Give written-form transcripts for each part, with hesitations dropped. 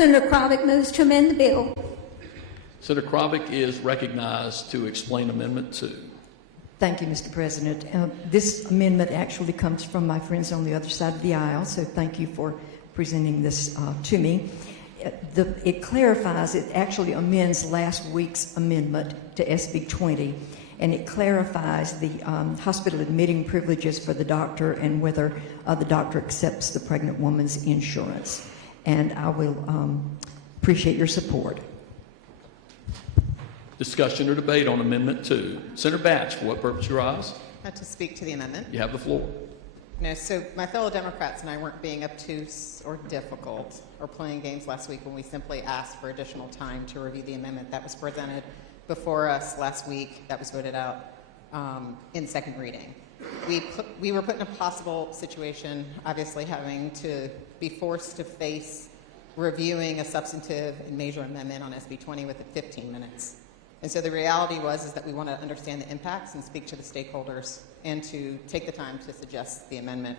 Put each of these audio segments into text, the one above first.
Senator Krovic moves to amend the bill. Senator Krovic is recognized to explain Amendment 2. Thank you, Mr. President. This amendment actually comes from my friends on the other side of the aisle, so thank you for presenting this to me. It clarifies, it actually amends last week's amendment to SB 20, and it clarifies the hospital admitting privileges for the doctor and whether the doctor accepts the pregnant woman's insurance. And I will appreciate your support. Discussion or debate on Amendment 2. Senator Batch, for what purpose you rise? To speak to the amendment. You have the floor. No, so my fellow Democrats and I weren't being obtuse or difficult or playing games last week when we simply asked for additional time to review the amendment that was presented before us last week, that was voted out in second reading. We were put in a possible situation, obviously having to be forced to face reviewing a substantive and major amendment on SB 20 within 15 minutes. And so the reality is that we want to understand the impacts and speak to the stakeholders and to take the time to suggest the amendment.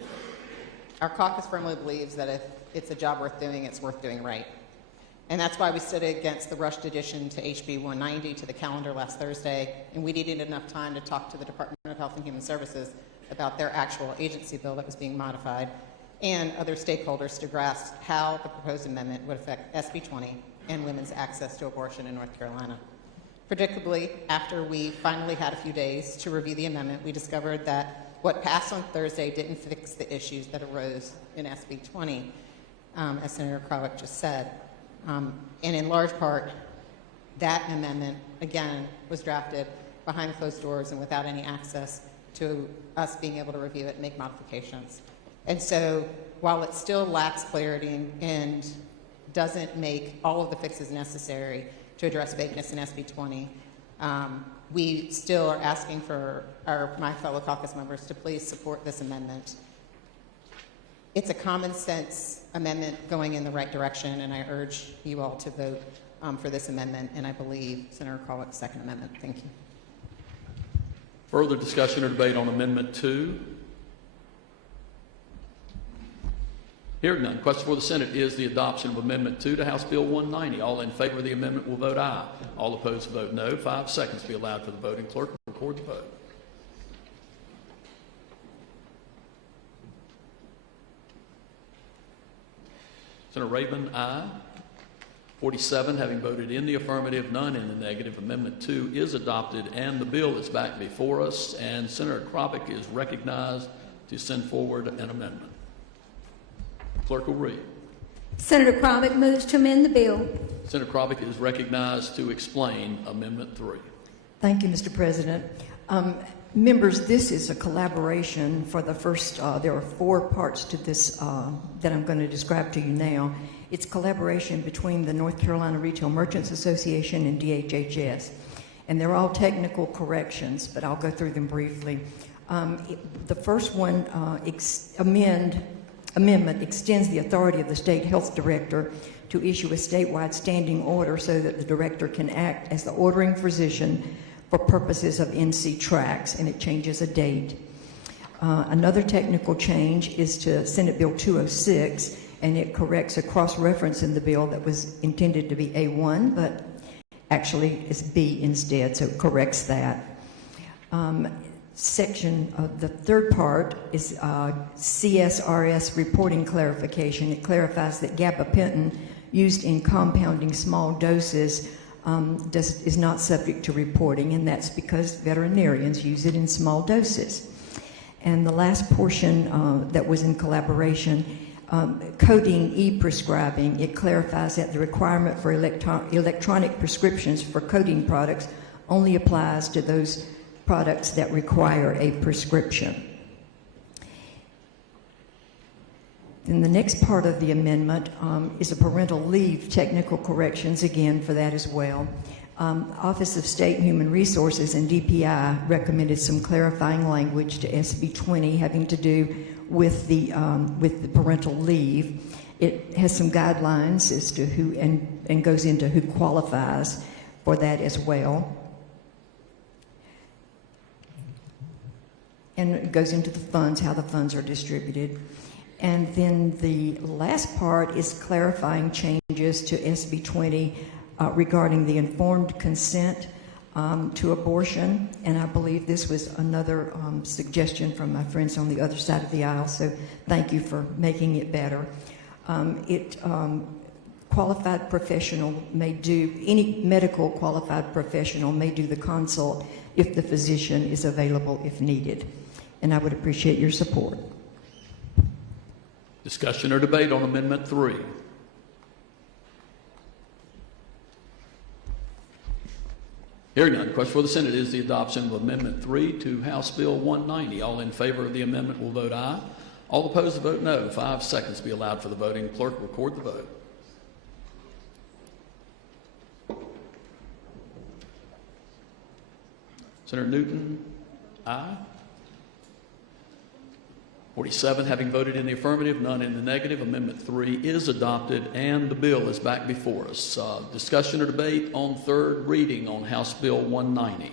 Our caucus firmly believes that if it's a job worth doing, it's worth doing right. And that's why we stood against the rushed addition to HB 190 to the calendar last Thursday, and we needed enough time to talk to the Department of Health and Human Services about their actual agency bill that was being modified and other stakeholders to grasp how the proposed amendment would affect SB 20 and women's access to abortion in North Carolina. Predictably, after we finally had a few days to review the amendment, we discovered that what passed on Thursday didn't fix the issues that arose in SB 20, as Senator Krovic just said. And in large part, that amendment, again, was drafted behind closed doors and without any access to us being able to review it and make modifications. And so while it still lacks clarity and doesn't make all of the fixes necessary to address vagueness in SB 20, we still are asking for my fellow caucus members to please support this amendment. It's a common sense amendment going in the right direction, and I urge you all to vote for this amendment, and I believe Senator Krovic's second amendment. Thank you. Further discussion or debate on Amendment 2? Hearing none, question for the Senate is the adoption of Amendment 2 to House Bill 190. All in favor of the amendment will vote aye. All opposed will vote no. 5 seconds be allowed for the voting clerk to record the vote. Senator Rabin, aye. 47 having voted in the affirmative, none in the negative. Amendment 2 is adopted, and the bill is back before us, and Senator Krovic is recognized to send forward an amendment. Clerk will read. Senator Krovic moves to amend the bill. Senator Krovic is recognized to explain Amendment 3. Thank you, Mr. President. Members, this is a collaboration for the first, there are 4 parts to this that I'm going to describe to you now. It's collaboration between the North Carolina Retail Merchants Association and DHHS. And they're all technical corrections, but I'll go through them briefly. The first one, amendment extends the authority of the state health director to issue a statewide standing order so that the director can act as the ordering physician for purposes of NC tracts, and it changes a date. Another technical change is to Senate Bill 206, and it corrects a cross-reference in the bill that was intended to be A1, but actually it's B instead, so it corrects that. Section of the third part is CSRS reporting clarification. It clarifies that gabapentin used in compounding small doses is not subject to reporting, and that's because veterinarians use it in small doses. And the last portion that was in collaboration, coding e-prescribing, it clarifies that the requirement for electronic prescriptions for coding products only applies to those products that require a prescription. Then the next part of the amendment is a parental leave technical corrections, again for that as well. Office of State Human Resources and DPI recommended some clarifying language to SB 20 having to do with the parental leave. It has some guidelines as to who, and goes into who qualifies for that as well. And it goes into the funds, how the funds are distributed. And then the last part is clarifying changes changes to SB 20 regarding the informed consent to abortion, and I believe this was another suggestion from my friends on the other side of the aisle, so thank you for making it better. Qualified professional may do, any medical qualified professional may do the consult if the physician is available if needed, and I would appreciate your support. Discussion or debate on Amendment 3? Hearing none, the question for the Senate is the adoption of Amendment 3 to House Bill 190. All in favor of the amendment will vote aye. All opposed will vote no. 5 seconds be allowed for the voting. Clerk, record the vote. Senator Newton, aye. 47 having voted in the affirmative, none in the negative. Amendment 3 is adopted, and the bill is back before us. Discussion or debate on third reading on House Bill 190.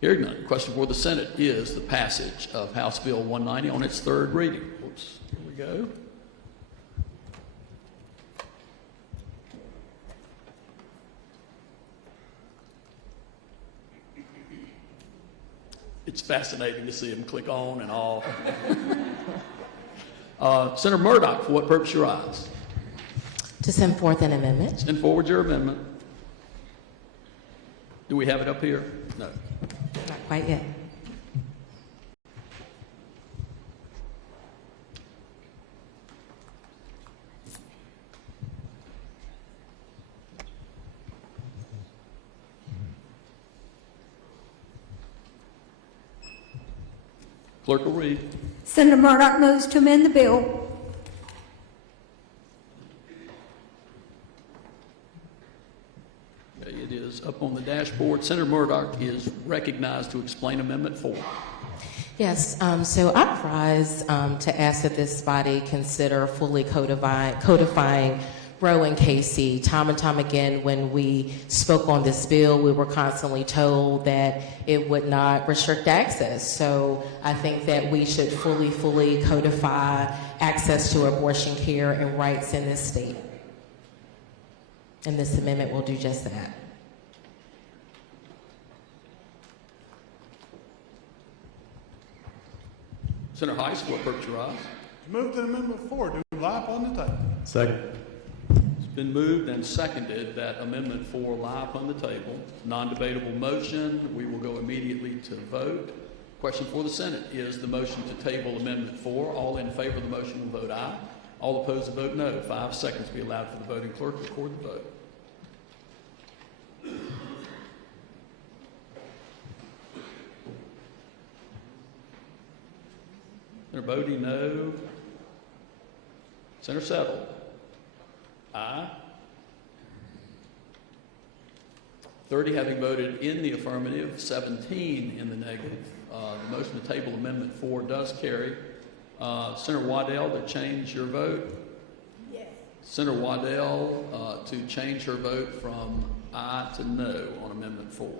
Hearing none, the question for the Senate is the passage of House Bill 190 on its third reading. Oops, here we go. It's fascinating to see them click on and off. Senator Murdoch, for what purpose you rise? To send forth an amendment. Send forward your amendment. Do we have it up here? No. Not quite yet. Clerk will read. Senator Murdoch moves to amend the bill. Okay, it is up on the dashboard. Senator Murdoch is recognized to explain Amendment 4. Yes, so I rise to ask that this body consider fully codifying Roe and Casey. Time and time again, when we spoke on this bill, we were constantly told that it would not restrict access. So I think that we should fully codify access to abortion care and rights in this state. And this amendment will do just that. Senator Heiss, for what purpose you rise? Move that Amendment 4 to lie upon the table. Second. It's been moved and seconded that Amendment 4 lie upon the table. Non-debatable motion. We will go immediately to vote. Question for the Senate is the motion to table Amendment 4. All in favor of the motion will vote aye. All opposed will vote no. 5 seconds be allowed for the voting. Clerk, record the vote. Senator Bodie, no. Senator Settle, aye. 30 having voted in the affirmative, 17 in the negative. The motion to table Amendment 4 does carry. Senator Waddell, to change your vote? Yes. Senator Waddell, to change her vote from aye to no on Amendment 4.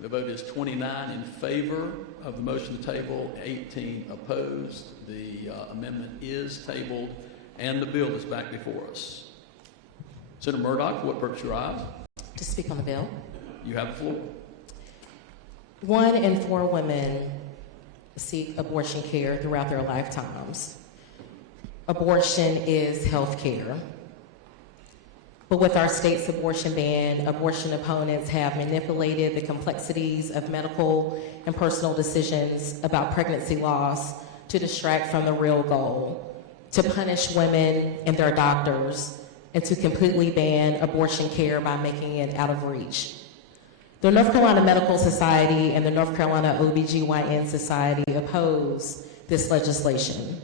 The vote is 29 in favor of the motion to table, 18 opposed. The amendment is tabled, and the bill is back before us. Senator Murdoch, for what purpose you rise? To speak on the bill. You have the floor. 1 in 4 women seek abortion care throughout their lifetimes. Abortion is health care. But with our state's abortion ban, abortion opponents have manipulated the complexities of medical and personal decisions about pregnancy loss to distract from the real goal, to punish women and their doctors, and to completely ban abortion care by making it out of reach. The North Carolina Medical Society and the North Carolina OBGYN Society oppose this legislation.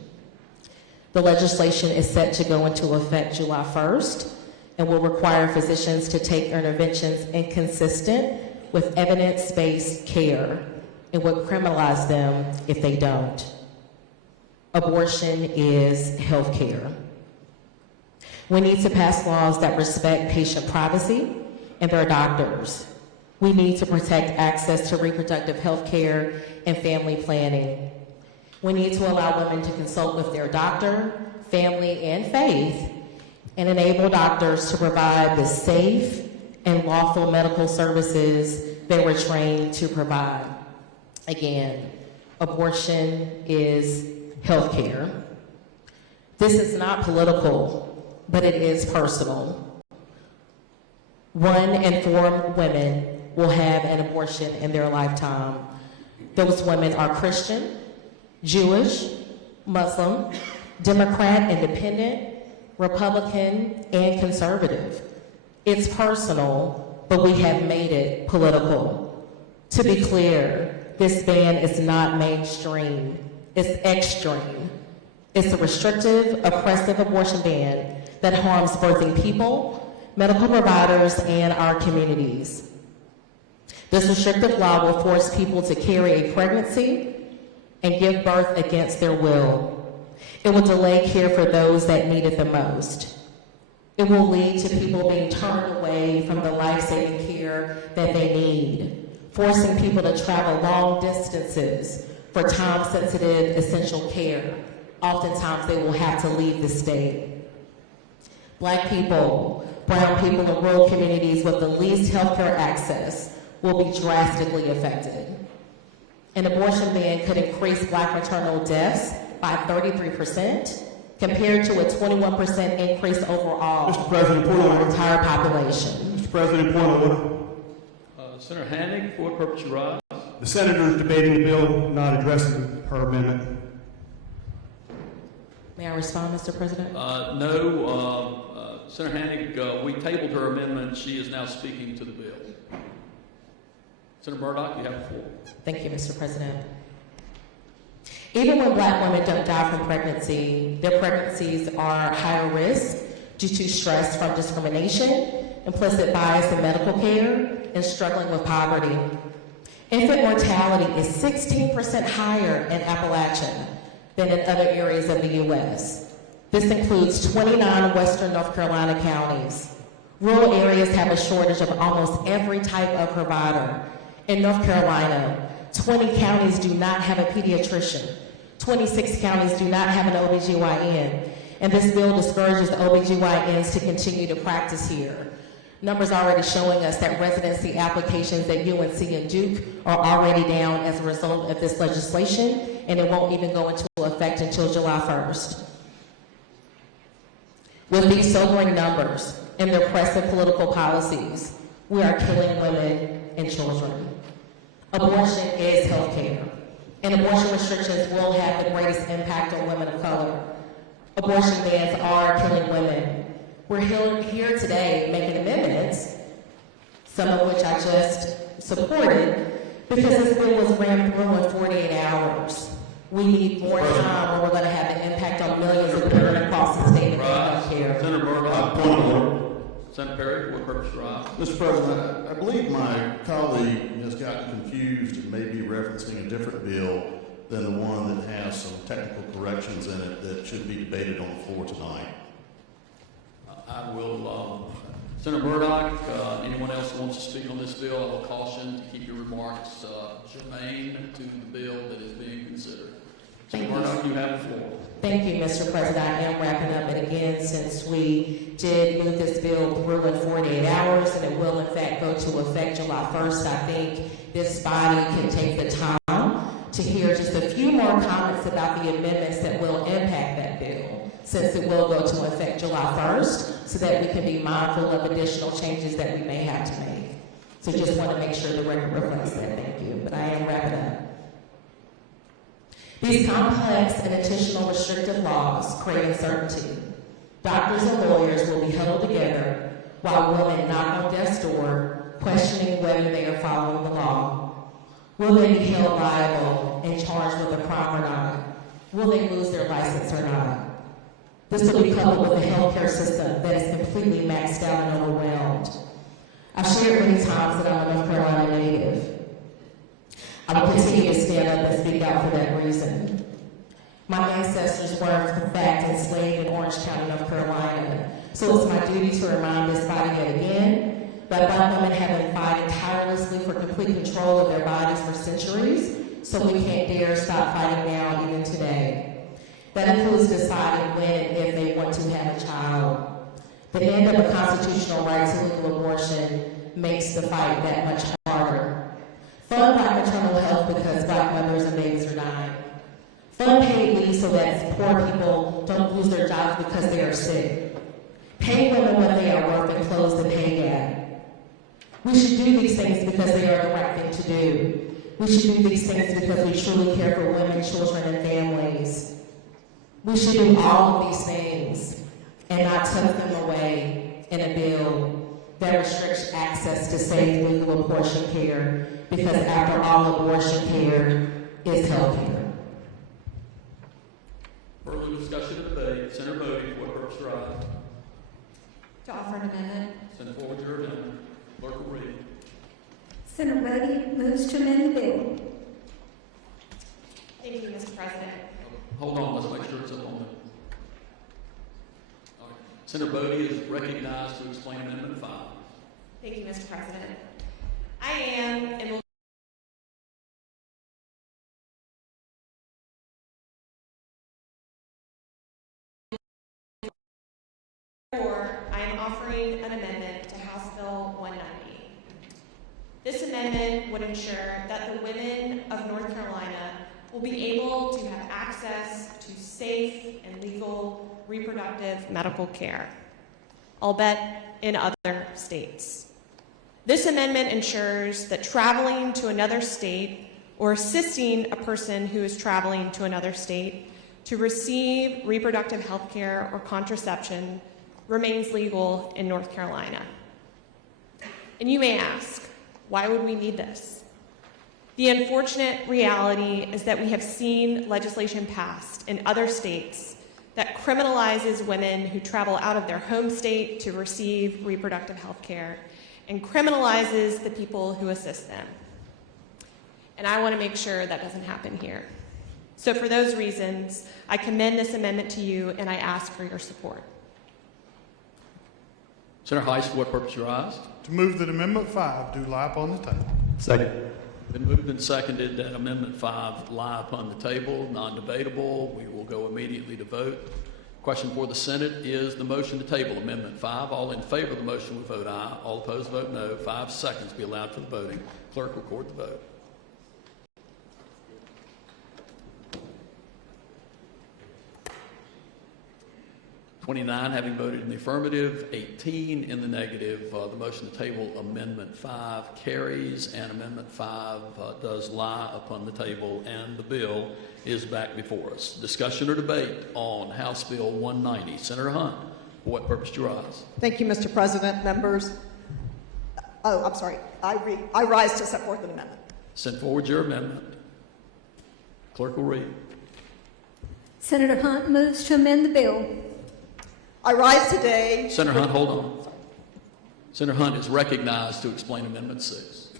The legislation is set to go into effect July 1st and will require physicians to take interventions inconsistent with evidence-based care and would criminalize them if they don't. Abortion is health care. We need to pass laws that respect patient privacy and their doctors. We need to protect access to reproductive health care and family planning. We need to allow women to consult with their doctor, family, and faith, and enable doctors to provide the safe and lawful medical services they were trained to provide. Again, abortion is health care. This is not political, but it is personal. 1 in 4 women will have an abortion in their lifetime. Those women are Christian, Jewish, Muslim, Democrat, Independent, Republican, and conservative. It's personal, but we have made it political. To be clear, this ban is not mainstream, it's extreme. It's a restrictive, oppressive abortion ban that harms birthing people, medical providers, and our communities. This restrictive law will force people to carry a pregnancy and give birth against their will. It will delay care for those that need it the most. It will lead to people being turned away from the life-saving care that they need, forcing people to travel long distances for time-sensitive essential care. Oftentimes, they will have to leave the state. Black people, brown people in rural communities with the least healthcare access will be drastically affected. An abortion ban could increase Black maternal deaths by 33%, compared to a 21% increase overall Mr. President, point of for the order. entire population. Mr. President, point of order. Senator Hannig, for what purpose you rise? The senator is debating the bill, not addressing her amendment. May I respond, Mr. President? No, Senator Hannig, we tabled her amendment. She is now speaking to the bill. Senator Murdoch, you have the floor. Thank you, Mr. President. Even when Black women don't die from pregnancy, their pregnancies are higher risk due to stress from discrimination, implicit bias in medical care, and struggling with poverty. Infant mortality is 16% higher in Appalachia than in other areas of the U.S. This includes 29 Western North Carolina counties. Rural areas have a shortage of almost every type of provider. In North Carolina, 20 counties do not have a pediatrician. 26 counties do not have an OBGYN. And this bill discourages OBGYNs to continue to practice here. Numbers already showing us that residency applications at UNC and Duke are already down as a result of this legislation, and it won't even go into effect until July 1st. With these sobering numbers and their oppressive political policies, we are killing women and children. Abortion is health care, and abortion restrictions will have the greatest impact on women of color. Abortion bans are killing women. We're here today making amendments, some of which I just supported, because this bill was ran through in 48 hours. We need more time, or we're going to have an impact on millions of women across the state of health care. Senator Murdoch, Point of order. Senator Perry, for what purpose you rise? Mr. President, I believe my colleague has gotten confused and may be referencing a different bill than the one that has some technical corrections in it that should be debated on the floor tonight. I will, Senator Murdoch, anyone else who wants to speak on this bill, I will caution to keep your remarks germane to the bill that is being considered. Senator Murdoch, you have the floor. Thank you, Mr. President. I am wrapping up, and again, since we did move this bill through in 48 hours, and it will in fact go to effect July 1st, I think this body can take the time to hear just a few more comments about the amendments that will impact that bill, since it will go to effect July 1st, so that we can be mindful of additional changes that we may have to make. So just want to make sure the record reflects that. Thank you. But I am wrapping up. These complex and additional restrictive laws create uncertainty. Doctors and lawyers will be huddled together while women knock on death's door, questioning whether they are following the law. Will they be held liable and charged with a crime or not? Will they lose their license or not? This will be coupled with a healthcare system that is completely maxed out and overwhelmed. I've shared many times that I'm a North Carolina native. I will continue to stand up and speak out for that reason. My ancestors were, in fact, enslaved in Orange County, North Carolina, So it's my duty to remind this body yet again that Black women have been fighting tirelessly for complete control of their bodies for centuries, so we can't dare stop fighting now, even today. That includes deciding when and if they want to have a child. The end of a constitutional right to legal abortion makes the fight that much harder. Fund Black maternal health because Black mothers and babies are dying. Fund paid leave so that poor people don't lose their jobs because they are sick. Pay women what they are worth and close the pay gap. We should do these things because they are the right thing to do. We should do these things because we truly care for women, children, and families. We should do all of these things and not tuck them away in a bill that restricts access to safe legal abortion care, because after all, abortion care is health care. Further discussion or debate? Senator Bodie, for what purpose rise? To offer an amendment. Send forward your amendment. Clerk will read. Senator Bodie moves to amend the bill. Thank you, Mr. President. Hold on, let's make sure it's up on it. All right. Senator Bodie is recognized to explain Amendment 5. Thank you, Mr. President. I am and will therefore, I am offering an amendment to House Bill 190. This amendment would ensure that the women of North Carolina will be able to have access to safe and legal reproductive medical care, albeit in other states. This amendment ensures that traveling to another state or assisting a person who is traveling to another state to receive reproductive health care or contraception remains legal in North Carolina. And you may ask, why would we need this? The unfortunate reality is that we have seen legislation passed in other states that criminalizes women who travel out of their home state to receive reproductive health care and criminalizes the people who assist them. And I want to make sure that doesn't happen here. So for those reasons, I commend this amendment to you and I ask for your support. Senator Heiss, for what purpose you rise? To move that Amendment 5 do lie upon the table. Second. Been moved and seconded that Amendment 5 lie upon the table, non-debatable. We will go immediately to vote. Question for the Senate is the motion to table Amendment 5. All in favor of the motion will vote aye. All opposed vote no. 5 seconds be allowed for the voting. Clerk will record the vote. (29) having voted in the affirmative, 18 in the negative. The motion to table Amendment 5 carries, and Amendment 5 does lie upon the table, and the bill is back before us. Discussion or debate on House Bill 190. Senator Hunt, for what purpose do you rise? Thank you, Mr. President, members. I'm sorry. I rise to support the amendment. Send forward your amendment. Clerk will read. Senator Hunt moves to amend the bill. I rise today. Senator Hunt, hold on. Senator Hunt is recognized to explain Amendment 6.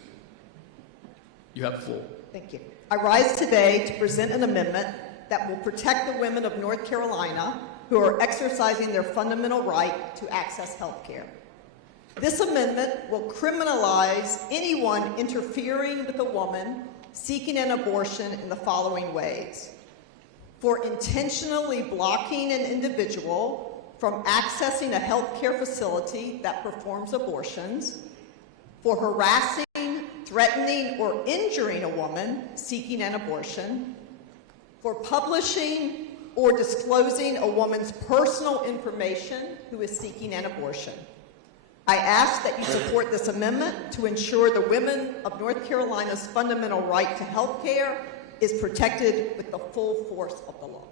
You have the floor. Thank you. I rise today to present an amendment that will protect the women of North Carolina who are exercising their fundamental right to access health care. This amendment will criminalize anyone interfering with a woman seeking an abortion in the following ways: for intentionally blocking an individual from accessing a health care facility that performs abortions, for harassing, threatening, or injuring a woman seeking an abortion, for publishing or disclosing a woman's personal information who is seeking an abortion. I ask that you support this amendment to ensure the women of North Carolina's fundamental right to health care is protected with the full force of the law.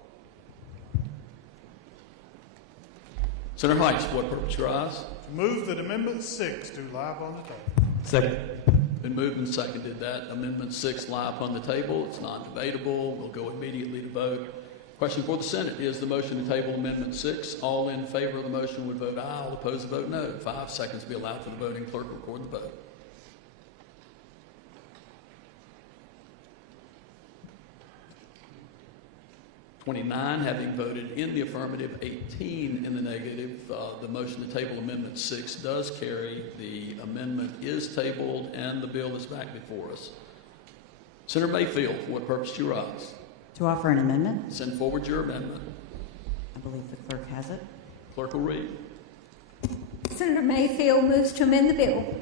Senator Heiss, for what purpose you rise? To move that Amendment 6 do lie upon the table. Second. Been moved and seconded that Amendment 6 lie upon the table. It's non-debatable. We'll go immediately to vote. Question for the Senate is the motion to table Amendment 6. All in favor of the motion would vote aye. All opposed vote no. 5 seconds be allowed for the voting. Clerk will record the vote. 29 having voted in the affirmative, 18 in the negative, the motion to table Amendment 6 does carry. The amendment is tabled and the bill is back before us. Senator Mayfield, for what purpose do you rise? To offer an amendment. Send forward your amendment. I believe the clerk has it. Clerk will read. Senator Mayfield moves to amend the bill.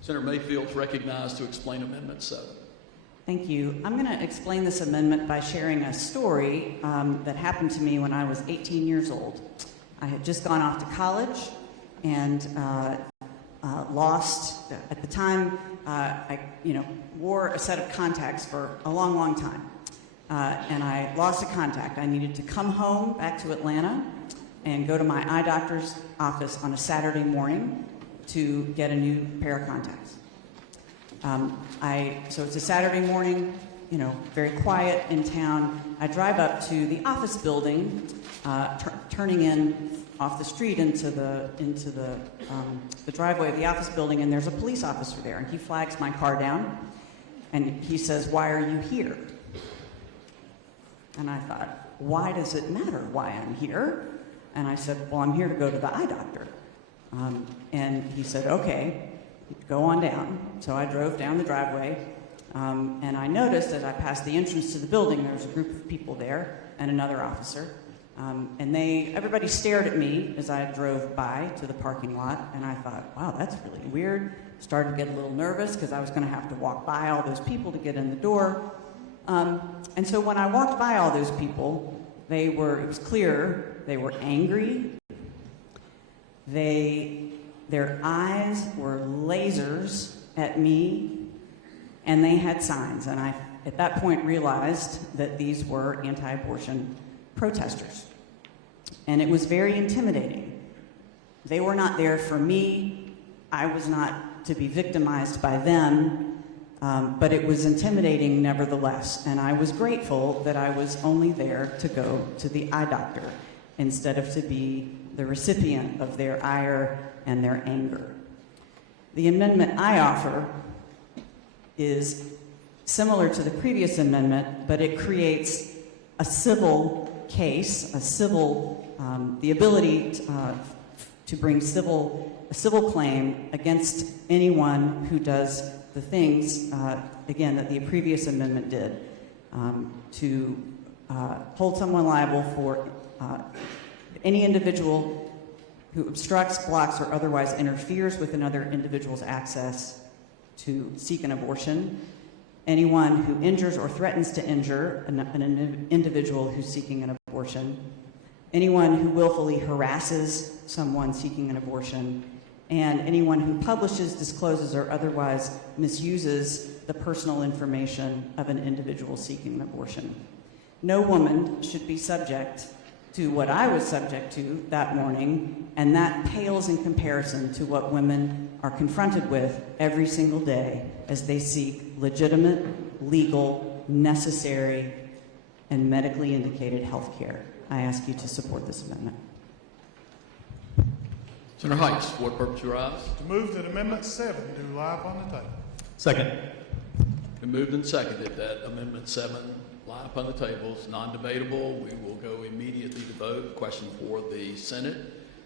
Senator Mayfield is recognized to explain Amendment 7. Thank you. I'm going to explain this amendment by sharing a story that happened to me when I was 18 years old. I had just gone off to college and lost, at the time, I wore a set of contacts for a long, long time. And I lost a contact. I needed to come home back to Atlanta and go to my eye doctor's office on a Saturday morning to get a new pair of contacts. So it's a Saturday morning, very quiet in town. I drive up to the office building, turning in off the street into the driveway of the office building, and there's a police officer there, and he flags my car down, and he says, "Why are you here?" And I thought, why does it matter why I'm here? And I said, well, I'm here to go to the eye doctor. And he said, okay, go on down. So I drove down the driveway, and I noticed as I passed the entrance to the building, there was a group of people there and another officer. And everybody stared at me as I drove by to the parking lot, and I thought, wow, that's really weird. Started to get a little nervous because I was going to have to walk by all those people to get in the door. And so when I walked by all those people, it was clear they were angry. Their eyes were lasers at me, and they had signs. And I, at that point, realized that these were anti-abortion protesters. And it was very intimidating. They were not there for me. I was not to be victimized by them. But it was intimidating nevertheless, and I was grateful that I was only there to go to the eye doctor instead of to be the recipient of their ire and their anger. The amendment I offer is similar to the previous amendment, but it creates a civil case, the ability to bring a civil claim against anyone who does the things, again, that the previous amendment did, to hold someone liable for any individual who obstructs, blocks, or otherwise interferes with another individual's access to seek an abortion, anyone who injures or threatens to injure an individual who's seeking an abortion, anyone who willfully harasses someone seeking an abortion, and anyone who publishes, discloses, or otherwise misuses the personal information of an individual seeking an abortion. No woman should be subject to what I was subject to that morning, and that pales in comparison to what women are confronted with every single day as they seek legitimate, legal, necessary, and medically indicated health care. I ask you to support this amendment. Senator Heights, for what purpose you rise? To move that Amendment 7 do lie upon the table. Second. Been moved and seconded that Amendment 7 lie upon the table. It's non-debatable. We will go immediately to vote. Question for the Senate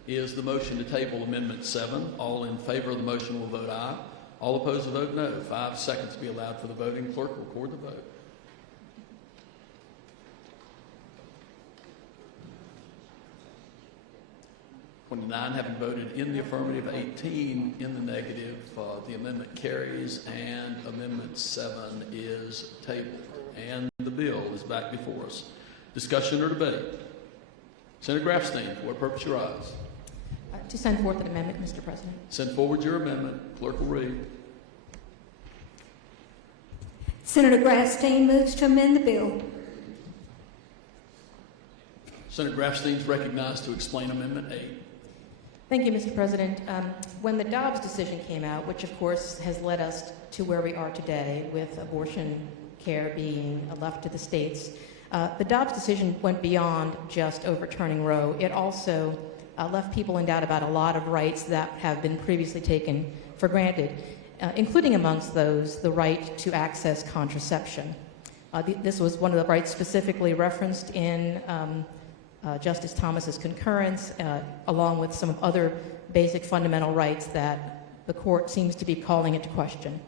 is the motion to table Amendment 7. All in favor of the motion will vote aye. All opposed will vote no. 5 seconds to be allowed for the voting. Clerk will record the vote. (29) having voted in the affirmative, 18 in the negative. The amendment carries, and Amendment 7 is tabled. And the bill is back before us. Discussion or debate? Senator Grafstein, for what purpose you rise? To send forth an amendment, Mr. President. Send forward your amendment. Clerk will read. Senator Grafstein moves to amend the bill. Senator Grafstein is recognized to explain Amendment 8. Thank you, Mr. President. When the Dobbs decision came out, which of course has led us to where we are today with abortion care being left to the states, the Dobbs decision went beyond just overturning Roe. It also left people in doubt about a lot of rights that have been previously taken for granted, including amongst those the right to access contraception. This was one of the rights specifically referenced in Justice Thomas's concurrence, along with some other basic fundamental rights that the court seems to be calling into question.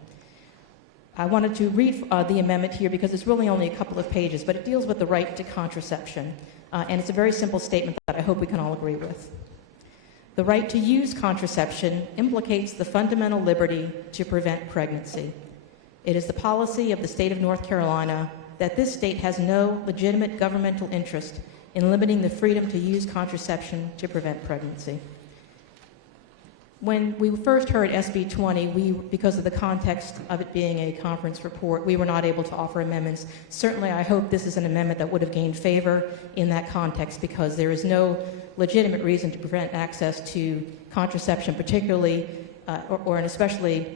I wanted to read the amendment here because it's really only a couple of pages, but it deals with the right to contraception. And it's a very simple statement that I hope we can all agree with. The right to use contraception implicates the fundamental liberty to prevent pregnancy. It is the policy of the state of North Carolina that this state has no legitimate governmental interest in limiting the freedom to use contraception to prevent pregnancy. When we first heard SB 20, because of the context of it being a conference report, we were not able to offer amendments. Certainly, I hope this is an amendment that would have gained favor in that context because there is no legitimate reason to prevent access to contraception, particularly and especially,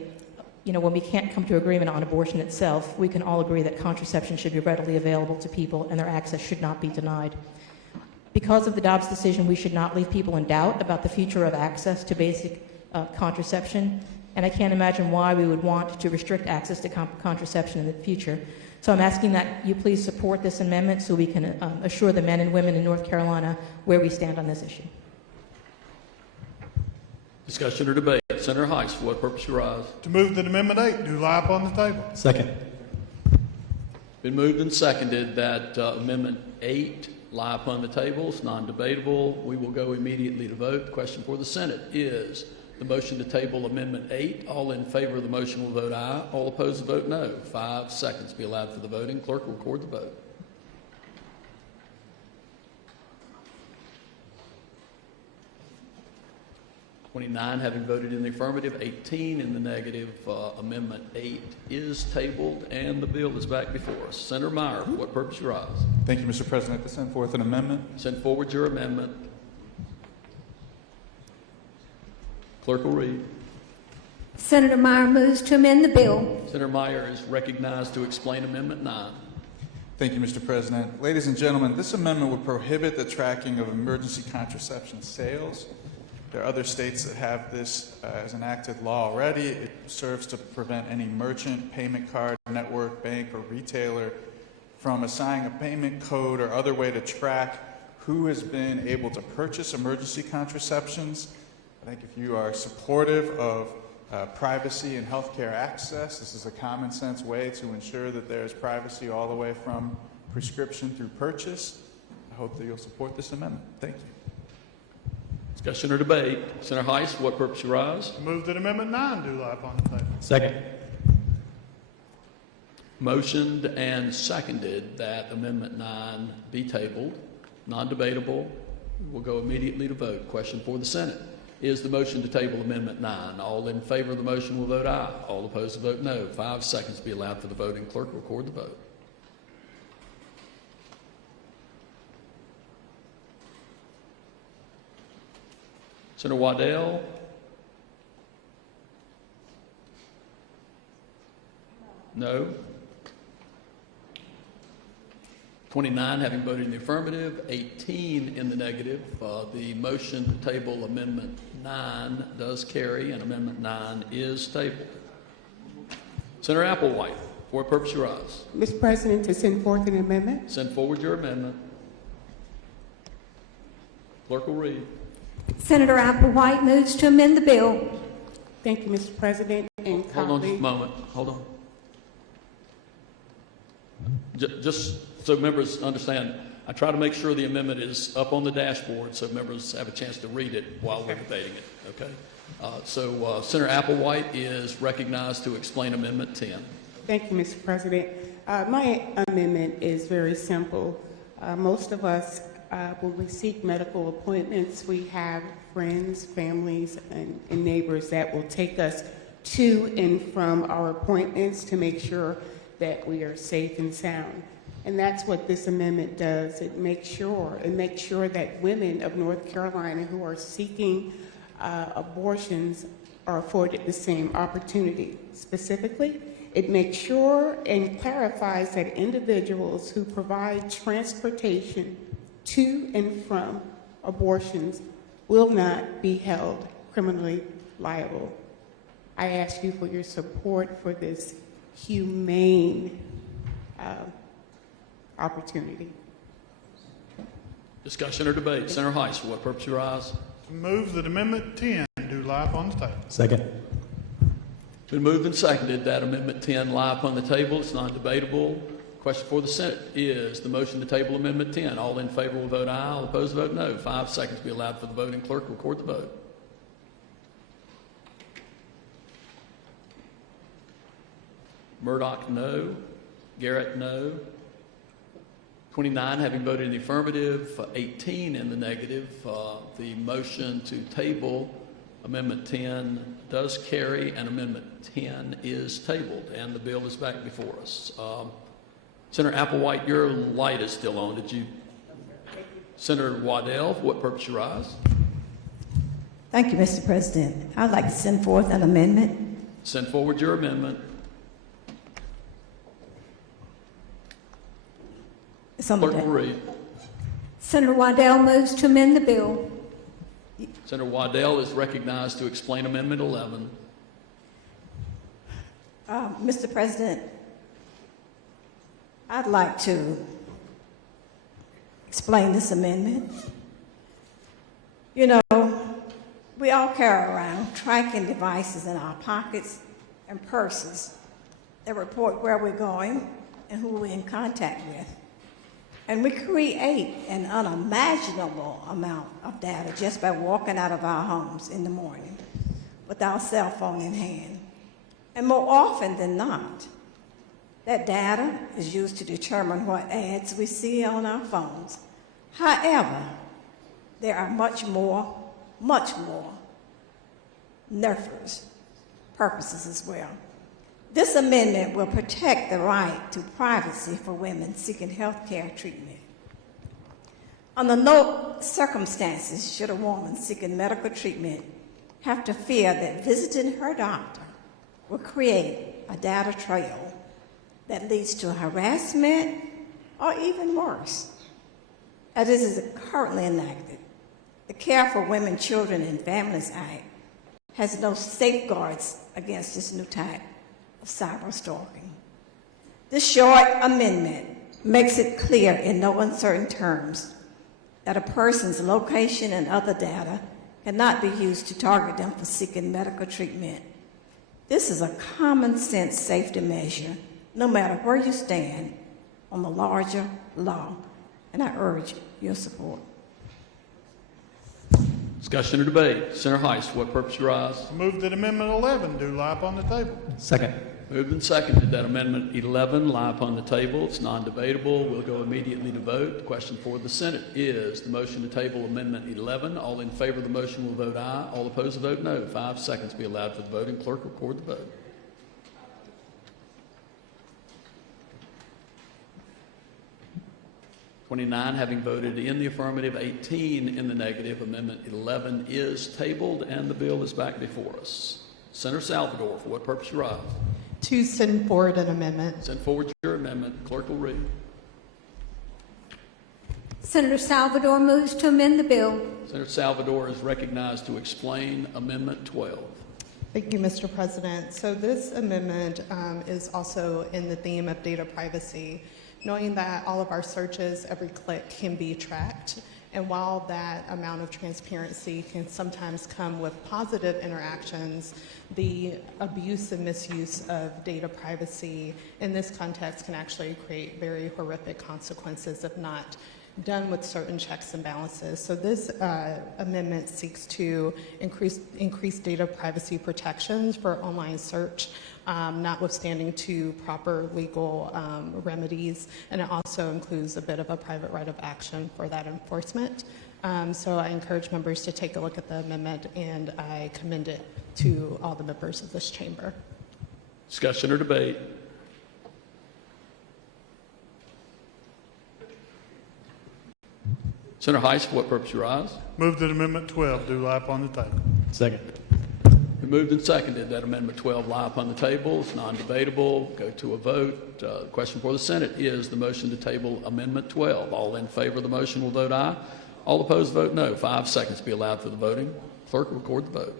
when we can't come to agreement on abortion itself. We can all agree that contraception should be readily available to people and their access should not be denied. Because of the Dobbs decision, we should not leave people in doubt about the future of access to basic contraception, and I can't imagine why we would want to restrict access to contraception in the future. So I'm asking that you please support this amendment so we can assure the men and women in North Carolina where we stand on this issue. Discussion or debate? Senator Heiss, for what purpose you rise? To move that Amendment 8 do lie upon the table. Second. Been moved and seconded that Amendment 8 lie upon the table. It's non-debatable. We will go immediately to vote. The question for the Senate is the motion to table Amendment 8. All in favor of the motion will vote aye. All opposed will vote no. 5 seconds be allowed for the voting. Clerk will record the vote. (29) having voted in the affirmative, 18 in the negative. Amendment 8 is tabled, and the bill is back before us. Senator Meyer, for what purpose you rise? Thank you, Mr. President. To send forth an amendment. Send forward your amendment. Clerk will read. Senator Meyer moves to amend the bill. Senator Meyer is recognized to explain Amendment 9. Thank you, Mr. President. Ladies and gentlemen, this amendment would prohibit the tracking of emergency contraception sales. There are other states that have this as enacted law already. It serves to prevent any merchant, payment card, network, bank, or retailer from assigning a payment code or other way to track who has been able to purchase emergency contraceptions. I think if you are supportive of privacy and healthcare access, this is a common sense way to ensure that there is privacy all the way from prescription through purchase. I hope that you'll support this amendment. Thank you. Discussion or debate? Senator Heiss, for what purpose you rise? To move that Amendment 9 do lie upon the table. Second. Motioned and seconded that Amendment 9 be tabled, non-debatable. We'll go immediately to vote. Question for the Senate. Is the motion to table Amendment 9? All in favor of the motion will vote aye. All opposed will vote no. 5 seconds be allowed for the voting. Clerk will record the vote. Senator Waddell? No. 29 having voted in the affirmative, 18 in the negative. The motion to table Amendment 9 does carry, and Amendment 9 is tabled. Senator Applewhite, for what purpose you rise? Mr. President, to send forth an amendment. Send forward your amendment. Clerk will read. Senator Applewhite moves to amend the bill. Thank you, Mr. President and Hold on just a colleagues. moment. Hold on. Just so members understand, I try to make sure the amendment is up on the dashboard so members have a chance to read it while we're debating it, okay? Senator Applewhite is recognized to explain Amendment 10. Thank you, Mr. President. My amendment is very simple. Most of us, when we seek medical appointments, we have friends, families, and neighbors that will take us to and from our appointments to make sure that we are safe and sound. And that's what this amendment does. It makes sure that women of North Carolina who are seeking abortions are afforded the same opportunity. Specifically, it makes sure and clarifies that individuals who provide transportation to and from abortions will not be held criminally liable. I ask you for your support for this humane opportunity. Discussion or debate? Senator Heiss, for what purpose you rise? Move that Amendment 10 do lie upon the table. Second. Been moved and seconded that Amendment 10 lie upon the table. It's non-debatable. Question for the Senate is the motion to table Amendment 10. All in favor will vote aye. All opposed vote no. 5 seconds be allowed for the voting. Clerk, record the vote. Murdoch, no. Garrett, no. 29 having voted in the affirmative, 18 in the negative. The motion to table Amendment 10 does carry, and Amendment 10 is tabled, and the bill is back before us. Senator Applewhite, your light is still on. Did you? Senator Waddell, for what purpose you rise? Thank you, Mr. President. I'd like to send forth an amendment. Send forward your amendment. Clerk will read. Senator Waddell moves to amend the bill. Senator Waddell is recognized to explain Amendment 11. Mr. President, I'd like to explain this amendment. You know, we all carry around tracking devices in our pockets and purses that report where we're going and who we're in contact with. And we create an unimaginable amount of data just by walking out of our homes in the morning with our cell phone in hand. And more often than not, that data is used to determine what ads we see on our phones. However, there are much more nefarious purposes as well. This amendment will protect the right to privacy for women seeking health care treatment. Under no circumstances should a woman seeking medical treatment have to fear that visiting her doctor will create a data trail that leads to harassment or even worse. As it is currently enacted, the Care for Women, Children, and Families Act has no safeguards against this new type of cyber stalking. This short amendment makes it clear in no uncertain terms that a person's location and other data cannot be used to target them for seeking medical treatment. This is a common sense safety measure, no matter where you stand on the larger law, and I urge your support. Discussion or debate? Senator Heiss, for what purpose you rise? Move that Amendment 11 do lie upon the table. Second. Moved and seconded that Amendment 11 lie upon the table. It's non-debatable. We'll go immediately to vote. The question for the Senate is the motion to table Amendment 11. All in favor of the motion will vote aye. All opposed will vote no. 5 seconds be allowed for the voting. Clerk, record the vote. (29) having voted in the affirmative, 18 in the negative. Amendment 11 is tabled, and the bill is back before us. Senator Salvador, for what purpose you rise? To send forward an amendment. Send forward your amendment. Clerk will read. Senator Salvador moves to amend the bill. Senator Salvador is recognized to explain Amendment 12. Thank you, Mr. President. So this amendment is also in the theme of data privacy, knowing that all of our searches, every click can be tracked. And while that amount of transparency can sometimes come with positive interactions, the abuse and misuse of data privacy in this context can actually create very horrific consequences if not done with certain checks and balances. So this amendment seeks to increase data privacy protections for online search, notwithstanding to proper legal remedies, and it also includes a bit of a private right of action for that enforcement. So I encourage members to take a look at the amendment, and I commend it to all the members of this chamber. Discussion or debate? Senator Heiss, for what purpose you rise? Move that Amendment 12 do lie upon the table. Second. Been moved and seconded that Amendment 12 lie upon the table. It's non-debatable. Go to a vote. The question for the Senate is the motion to table Amendment 12. All in favor of the motion will vote aye. All opposed vote no. 5 seconds be allowed for the voting. Clerk will record the vote.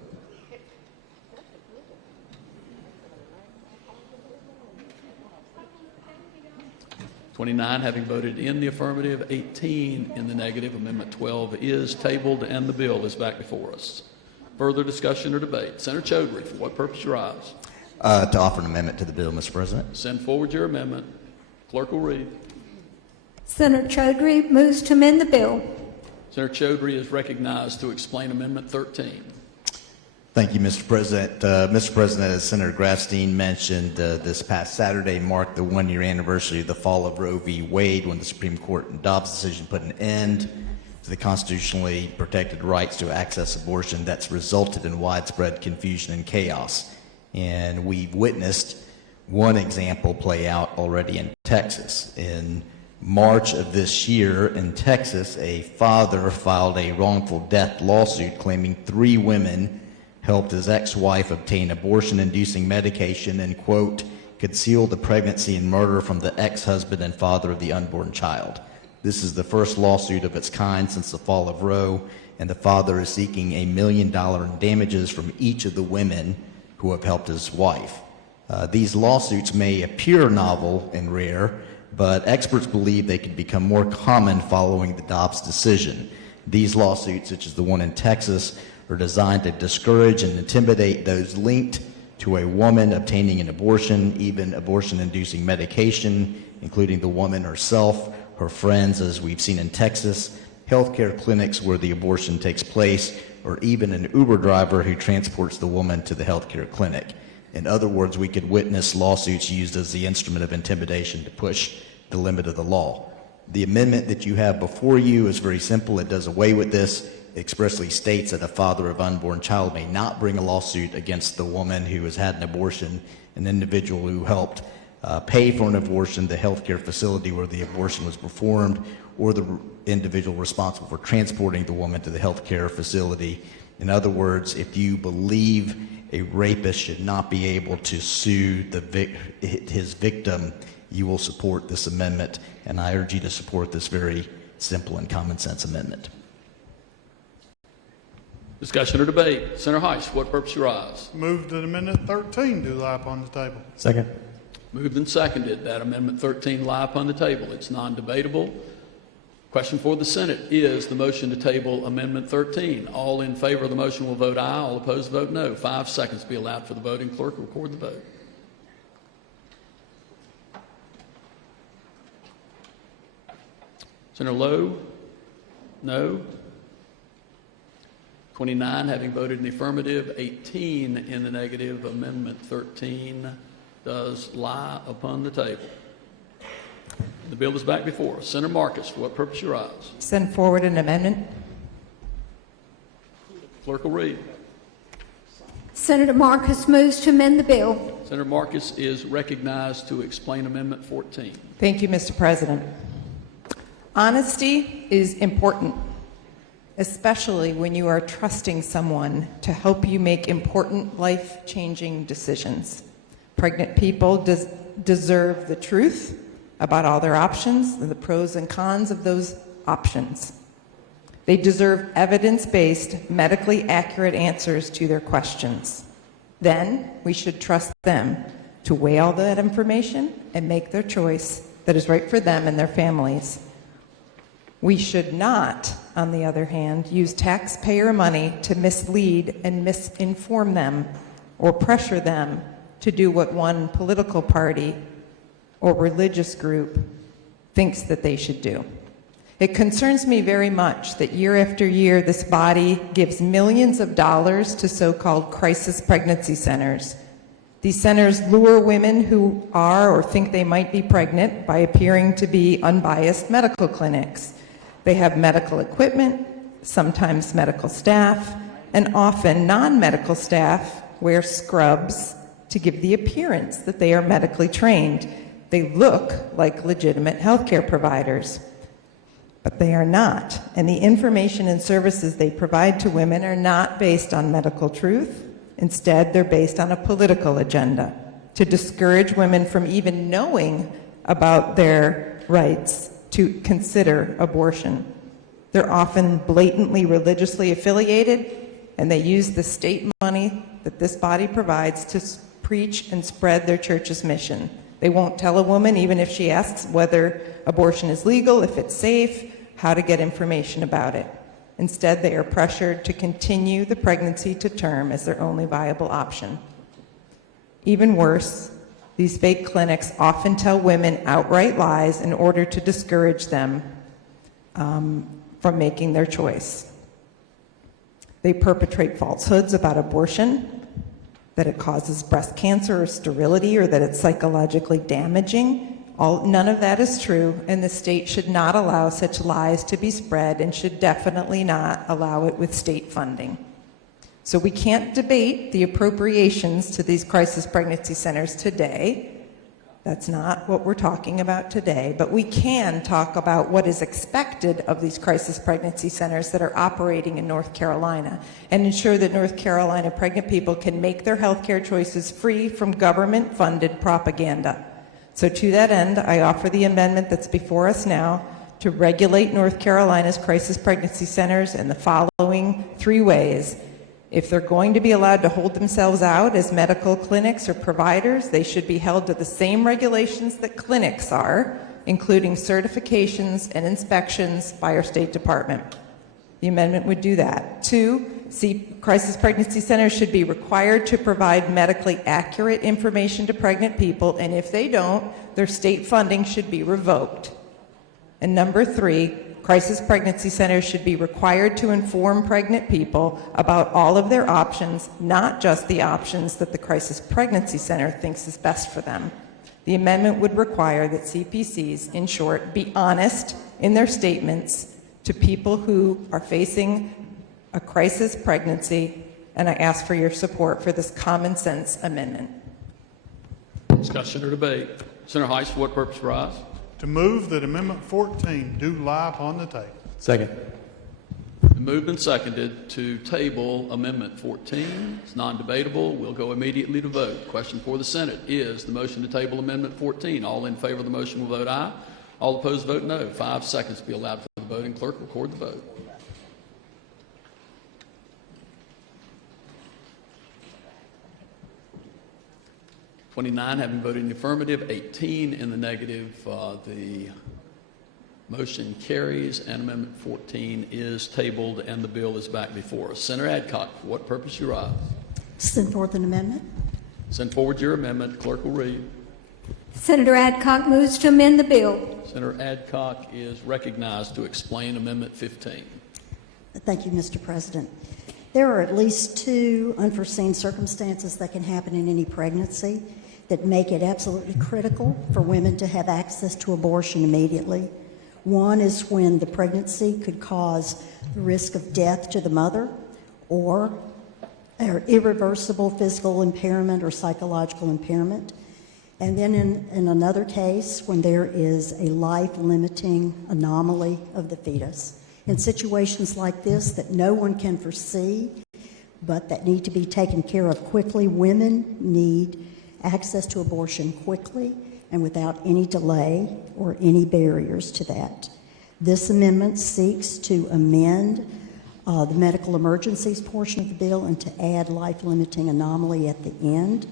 29 having voted in the affirmative, 18 in the negative, Amendment 12 is tabled and the bill is back before us. Further discussion or debate? Senator Chaudhry, for what purpose you rise? To offer an amendment to the bill, Mr. President. Send forward your amendment. Clerk will read. Senator Chaudhry moves to amend the bill. Senator Chaudhry is recognized to explain Amendment 13. Thank you, Mr. President. Mr. President, as Senator Grafstein mentioned, this past Saturday marked the one-year anniversary of the fall of Roe v. Wade, when the Supreme Court in Dobbs' decision put an end to the constitutionally protected rights to access abortion that's resulted in widespread confusion and chaos. And we've witnessed one example play out already in Texas. In March of this year in Texas, a father filed a wrongful death lawsuit claiming 3 women helped his ex-wife obtain abortion-inducing medication and, quote, conceal the pregnancy and murder from the ex-husband and father of the unborn child. This is the first lawsuit of its kind since the fall of Roe, and the father is seeking $1 million in damages from each of the women who have helped his wife. These lawsuits may appear novel and rare, but experts believe they could become more common following the Dobbs decision. These lawsuits, such as the one in Texas, are designed to discourage and intimidate those linked to a woman obtaining an abortion, even abortion-inducing medication, including the woman herself, her friends, as we've seen in Texas, healthcare clinics where the abortion takes place, or even an Uber driver who transports the woman to the healthcare clinic. In other words, we could witness lawsuits used as the instrument of intimidation to push the limit of the law. The amendment that you have before you is very simple. It does away with this. It expressly states that a father of unborn child may not bring a lawsuit against the woman who has had an abortion, an individual who helped pay for an abortion, the healthcare facility where the abortion was performed, or the individual responsible for transporting the woman to the healthcare facility. In other words, if you believe a rapist should not be able to sue his victim, you will support this amendment, and I urge you to support this very simple and common sense amendment. Discussion or debate? Senator Heiss, for what purpose you rise? Move that Amendment 13 do lie upon the table. Second. Moved and seconded that Amendment 13 lie upon the table. It's non-debatable. Question for the Senate is the motion to table Amendment 13. All in favor of the motion will vote aye. All opposed vote no. 5 seconds be allowed for the voting. Clerk will record the vote. Senator Lowe? No. 29 having voted in the affirmative, 18 in the negative. Amendment 13 does lie upon the table. The bill is back before us. Senator Marcus, for what purpose you rise? Send forward an amendment. Clerk will read. Senator Marcus moves to amend the bill. Senator Marcus is recognized to explain Amendment 14. Thank you, Mr. President. Honesty is important, especially when you are trusting someone to help you make important life-changing decisions. Pregnant people deserve the truth about all their options and the pros and cons of those options. They deserve evidence-based, medically accurate answers to their questions. Then we should trust them to weigh all that information and make their choice that is right for them and their families. We should not, on the other hand, use taxpayer money to mislead and misinform them or pressure them to do what one political party or religious group thinks that they should do. It concerns me very much that year after year this body gives millions of dollars to so-called crisis pregnancy centers. These centers lure women who are or think they might be pregnant by appearing to be unbiased medical clinics. They have medical equipment, sometimes medical staff, and often non-medical staff wear scrubs to give the appearance that they are medically trained. They look like legitimate healthcare providers, but they are not. And the information and services they provide to women are not based on medical truth. Instead, they're based on a political agenda to discourage women from even knowing about their rights to consider abortion. They're often blatantly religiously affiliated, and they use the state money that this body provides to preach and spread their church's mission. They won't tell a woman, even if she asks, whether abortion is legal, if it's safe, how to get information about it. Instead, they are pressured to continue the pregnancy to term as their only viable option. Even worse, these fake clinics often tell women outright lies in order to discourage them from making their choice. They perpetrate falsehoods about abortion, that it causes breast cancer or sterility, or that it's psychologically damaging. None of that is true, and the state should not allow such lies to be spread and should definitely not allow it with state funding. So we can't debate the appropriations to these crisis pregnancy centers today. That's not what we're talking about today, but we can talk about what is expected of these crisis pregnancy centers that are operating in North Carolina and ensure that North Carolina pregnant people can make their healthcare choices free from government-funded propaganda. So to that end, I offer the amendment that's before us now to regulate North Carolina's crisis pregnancy centers in the following 3 ways. If they're going to be allowed to hold themselves out as medical clinics or providers, they should be held to the same regulations that clinics are, including certifications and inspections by our State Department. The amendment would do that. 2, crisis pregnancy centers should be required to provide medically accurate information to pregnant people, and if they don't, their state funding should be revoked. And number 3, crisis pregnancy centers should be required to inform pregnant people about all of their options, not just the options that the crisis pregnancy center thinks is best for them. The amendment would require that CPCs, in short, be honest in their statements to people who are facing a crisis pregnancy, and I ask for your support for this common sense amendment. Discussion or debate? Senator Heiss, for what purpose rise? To move that Amendment 14 do lie upon the table. Second. Been moved and seconded to table Amendment 14. It's non-debatable. We'll go immediately to vote. Question for the Senate is the motion to table Amendment 14. All in favor of the motion will vote aye. All opposed vote no. 5 seconds to be allowed for the voting. Clerk, record the vote. (29) having voted in the affirmative, 18 in the negative. The motion carries, and Amendment 14 is tabled, and the bill is back before us. Senator Adcock, for what purpose you rise? Send forth an amendment. Send forward your amendment. Clerk will read. Senator Adcock moves to amend the bill. Senator Adcock is recognized to explain Amendment 15. Thank you, Mr. President. There are at least 2 unforeseen circumstances that can happen in any pregnancy that make it absolutely critical for women to have access to abortion immediately. One is when the pregnancy could cause the risk of death to the mother, or irreversible physical impairment or psychological impairment. And then in another case, when there is a life-limiting anomaly of the fetus. In situations like this that no one can foresee, but that need to be taken care of quickly, women need access to abortion quickly and without any delay or any barriers to that. This amendment seeks to amend the medical emergencies portion of the bill and to add life-limiting anomaly at the end.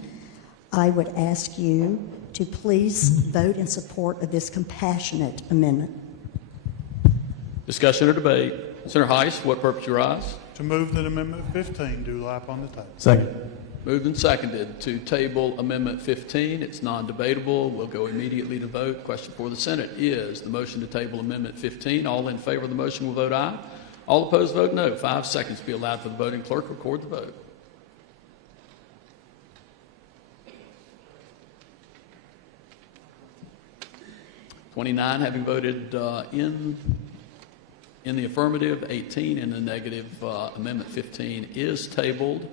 I would ask you to please vote in support of this compassionate amendment. Discussion or debate? Senator Heiss, for what purpose you rise? To move that Amendment 15 do lie upon the table. Second. Moved and seconded to table Amendment 15. It's non-debatable. We'll go immediately to vote. Question for the Senate is the motion to table Amendment 15. All in favor of the motion will vote aye. All opposed vote no. 5 seconds to be allowed for the voting. Clerk, record the vote. (29) having voted in the affirmative, 18 in the negative. Amendment 15 is tabled,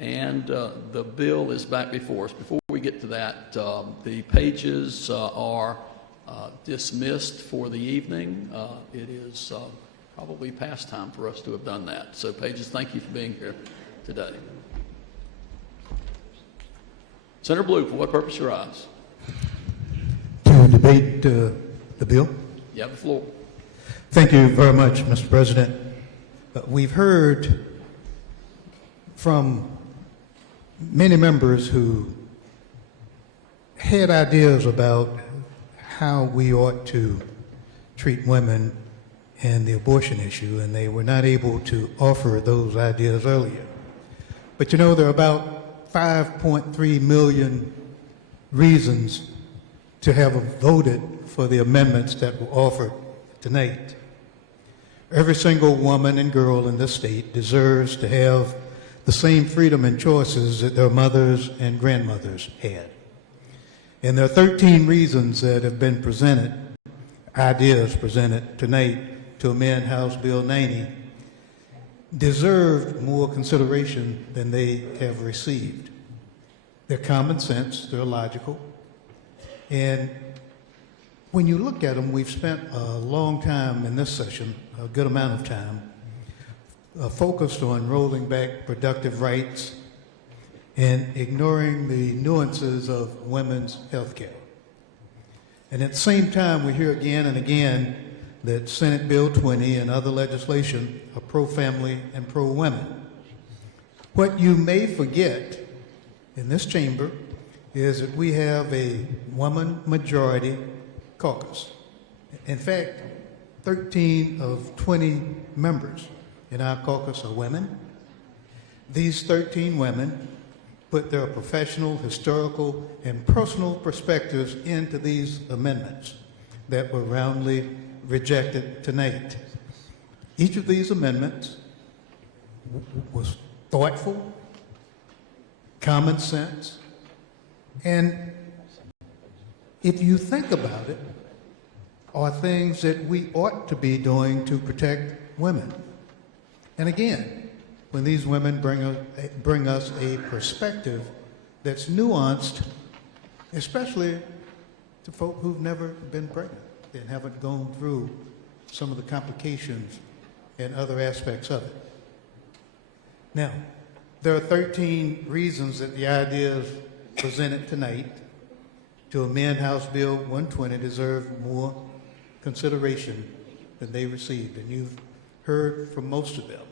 and the bill is back before us. Before we get to that, the pages are dismissed for the evening. It is probably past time for us to have done that. So, pages, thank you for being here today. Senator Blue, for what purpose you rise? To debate the bill. You have the floor. Thank you very much, Mr. President. We've heard from many members who had ideas about how we ought to treat women and the abortion issue, and they were not able to offer those ideas earlier. But you know, there are about 5.3 million reasons to have voted for the amendments that were offered tonight. Every single woman and girl in this state deserves to have the same freedom and choices that their mothers and grandmothers had. And there are 13 reasons that have been presented, ideas presented tonight to amend House Bill 90, deserved more consideration than they have received. They're common sense, they're logical, and when you look at them, we've spent a long time in this session, a good amount of time, focused on rolling back productive rights and ignoring the nuances of women's health care. And at the same time, we hear again and again that Senate Bill 20 and other legislation are pro-family and pro-women. What you may forget in this chamber is that we have a woman majority caucus. In fact, 13 of 20 members in our caucus are women. These 13 women put their professional, historical, and personal perspectives into these amendments that were roundly rejected tonight. Each of these amendments was thoughtful, common sense, and if you think about it, are things that we ought to be doing to protect women. And again, when these women bring us a perspective that's nuanced, especially to folk who've never been pregnant and haven't gone through some of the complications and other aspects of it. Now, there are 13 reasons that the ideas presented tonight to amend House Bill 120 deserve more consideration than they received. And you've heard from most of them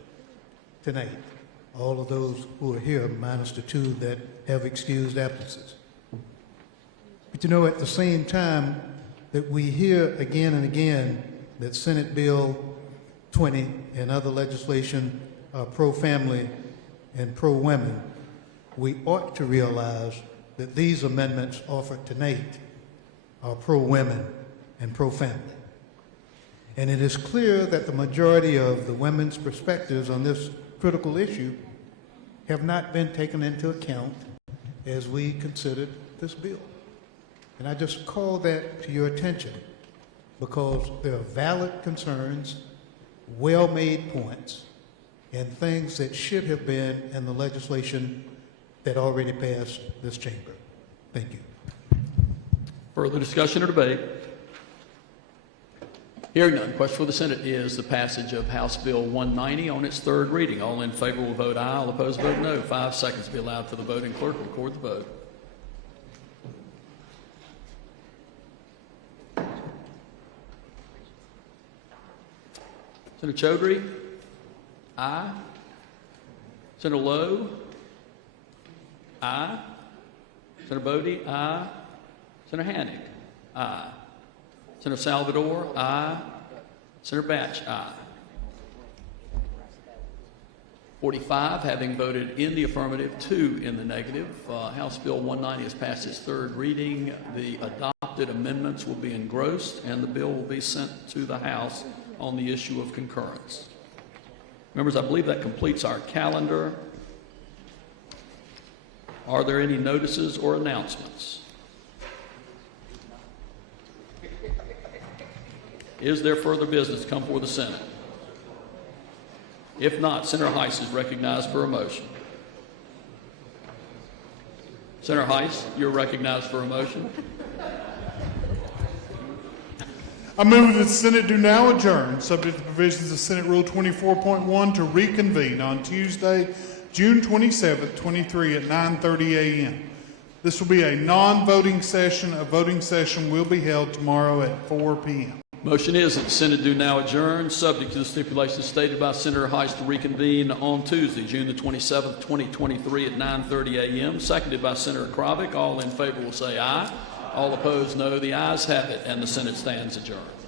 tonight, all of those who are here, minus the two that have excused absences. But you know, at the same time that we hear again and again that Senate Bill 20 and other legislation are pro-family and pro-women, we ought to realize that these amendments offered tonight are pro-women and pro-family. And it is clear that the majority of the women's perspectives on this critical issue have not been taken into account as we considered this bill. And I just call that to your attention because there are valid concerns, well-made points, and things that should have been in the legislation that already passed this chamber. Thank you. Further discussion or debate? Hearing none, question for the Senate is the passage of House Bill 190 on its third reading. All in favor will vote aye, all opposed vote no. 5 seconds be allowed for the voting clerk to record the vote. Senator Chaudhry? Aye. Senator Lowe? Aye. Senator Bodie? Aye. Senator Hannick? Aye. Senator Salvador? Aye. Senator Batch? Aye. 45 having voted in the affirmative, 2 in the negative. House Bill 190 has passed its third reading. The adopted amendments will be engrossed and the bill will be sent to the House on the issue of concurrence. Members, I believe that completes our calendar. Are there any notices or announcements? Is there further business to come before the Senate? If not, Senator Heiss is recognized for a motion. Senator Heiss, you're recognized for a motion. I move that the Senate do now adjourn, subject to provisions of Senate Rule 24.1, to reconvene on Tuesday, June 27th, 23 at 9:30 a.m. This will be a non-voting session. A voting session will be held tomorrow at 4 p.m. Motion is that the Senate do now adjourn, subject to the stipulations stated by Senator Heiss to reconvene on Tuesday, June the 27th, 2023 at 9:30 a.m., seconded by Senator Kropick. All in favor will say aye. All opposed, no. The ayes have it, and the Senate stands adjourned.